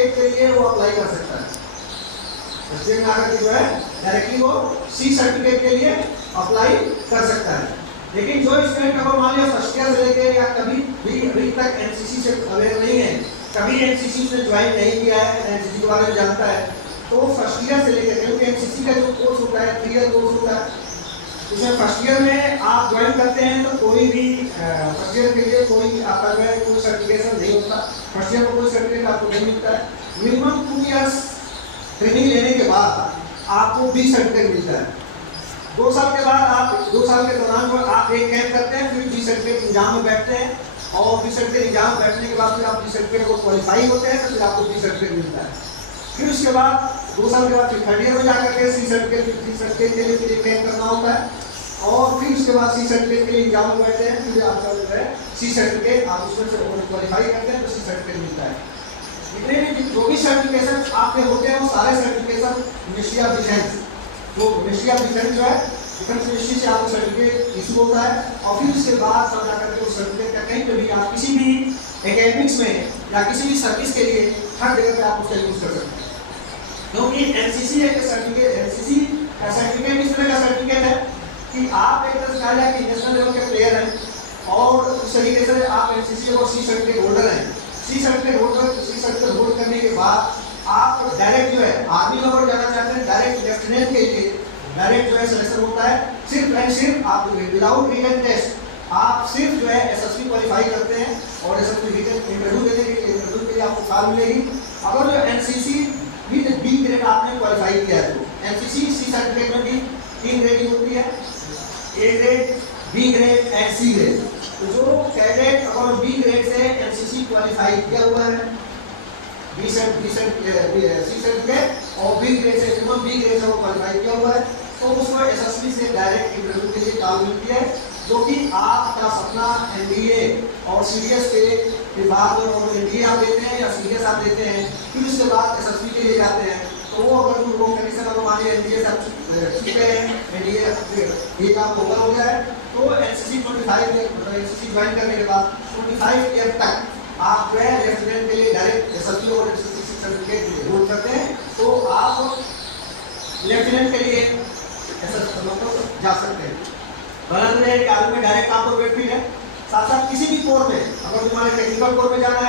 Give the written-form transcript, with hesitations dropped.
Certificate के लिए वो अप्लाई कर सकता है। एसडीएम में आकर के जो है डायरेक्टली वो सी सर्टिफिकेट के लिए अप्लाई कर सकता है। लेकिन जो स्टूडेंट अगर मान लिया फर्स्ट ईयर से लेके या कभी भी अभी तक एनसीसी से अवेयर नहीं है, कभी एनसीसी से ज्वाइन नहीं किया है, एनसीसी के बारे में जानता है, तो फर्स्ट ईयर से लेकर, क्योंकि एनसीसी का जो कोर्स होता है 3 ईयर कोर्स होता है, उसमें फर्स्ट ईयर में आप ज्वाइन करते हैं तो कोई भी फर्स्ट ईयर के लिए कोई आपका जो है कोई सर्टिफिकेशन नहीं होता। फर्स्ट ईयर में कोई सर्टिफिकेट आपको नहीं मिलता है। मिनिमम 2 इयर्स ट्रेनिंग लेने के बाद आपको बी सर्टिफिकेट मिलता है। 2 साल के बाद आप 2 साल के दौरान आप एक कैंप करते हैं, फिर बी सर्टिफिकेट एग्जाम में बैठते हैं, और बी सर्टिफिकेट एग्जाम बैठने के बाद फिर आप बी सर्टिफिकेट को क्वालिफाई होते हैं, तो फिर आपको बी सर्टिफिकेट मिलता है। फिर उसके बाद 2 साल के बाद फिर थर्ड ईयर में जाकर के सी सर्टिफिकेट के लिए फिर एक कैंप करना होता है, और फिर उसके बाद सी सर्टिफिकेट के लिए एग्जाम में बैठते हैं, फिर आपका जो है सी सर्टिफिकेट आप उसमें से क्वालिफाई करते हैं तो सी सर्टिफिकेट मिलता है। इतने भी जो भी सर्टिफिकेशन आपके होते हैं वो सारे सर्टिफिकेशन मिनिस्ट्री ऑफ डिफेंस, जो मिनिस्ट्री ऑफ डिफेंस जो है डिफेंस मिनिस्ट्री से आपको सर्टिफिकेट इशू होता है, और फिर उसके बाद तब जाकर के उस सर्टिफिकेट का कहीं पे भी आप किसी भी एकेडमिक्स में या किसी भी सर्विस के लिए हर जगह पे आप उसका यूज कर सकते हैं। क्योंकि एनसीसी एक सर्टिफिकेट, एनसीसी का सर्टिफिकेट इस तरह का सर्टिफिकेट है कि आप एक तरह से कहा जाए कि नेशनल लेवल के प्लेयर हैं, और उस तरीके से आप एनसीसी और सी सर्टिफिकेट होल्डर हैं। सी सर्टिफिकेट होल्ड करने के बाद आप डायरेक्ट जो है आर्मी में अगर जाना चाहते हैं, डायरेक्ट लेफ्टिनेंट के लिए डायरेक्ट जो है सिलेक्शन होता है। सिर्फ एंड सिर्फ आप विदाउट रिटन टेस्ट आप सिर्फ जो है एसएसबी क्वालिफाई करते हैं, और एसएसबी रिटन इंटरव्यू देने के लिए आपको कॉल मिलेगी। अगर जो एनसीसी विद बी ग्रेड आपने क्वालिफाई किया है, तो एनसीसी सी सर्टिफिकेट में भी 3 ग्रेडिंग होती है, A grade, B grade and C grade. तो जो कैडेट अगर बी ग्रेड से एनसीसी क्वालिफाई किया हुआ है, सी सर्टिफिकेट और बी ग्रेड से बी ग्रेड से वो क्वालिफाई किया हुआ है, तो उसको एसएसबी से डायरेक्ट इंटरव्यू के लिए कॉल मिलती है, जो कि आपका सपना एनडीए और सीडीएस के विभाग और एनडीए आप देते हैं या सीडीएस आप देते हैं, फिर उसके बाद एसएसबी के लिए जाते हैं। तो वो अगर वो कंडीशन अगर मान लीजिए एनडीए से आप चुके हैं, एनडीए ये काम ओवर हो गया है, तो एनसीसी 25 मतलब एनसीसी ज्वाइन करने के बाद 25 ईयर तक आप जो है लेफ्टिनेंट के लिए डायरेक्ट एसएसबी और एनसीसी सर्टिफिकेट होल्ड करते हैं, तो आप लेफ्टिनेंट के लिए जा सकते हैं। बना में डायरेक्ट आपको वेट भी है, साथ साथ किसी भी कोर में अगर तुम्हारे टेक्निकल कोर में जाना है